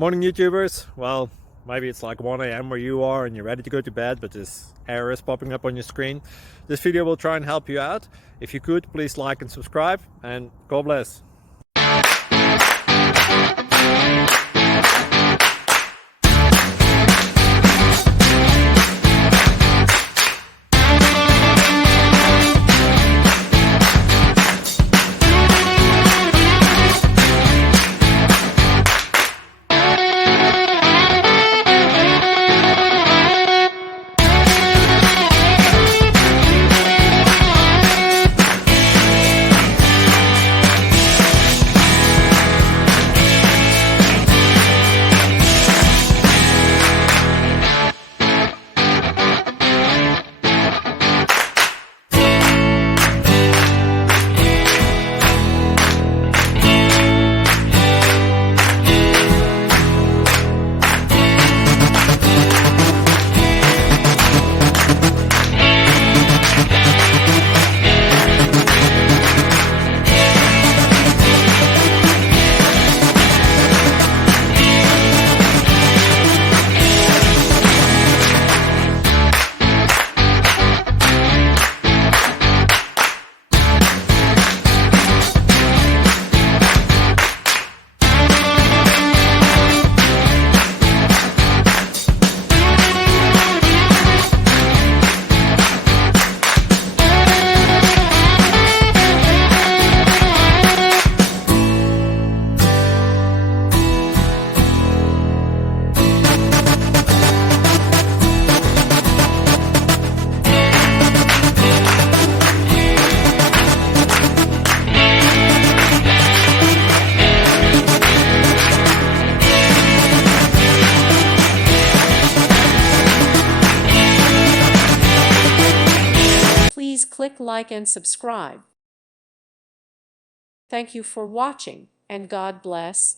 Morning YouTubers. Well, maybe it's like 1 a.m. where you are and you're ready to go to bed, but this error is popping up on your screen. This video will try and help you out. If you could, please like and subscribe, and God bless. Please click like and subscribe. Thank you for watching, and God bless.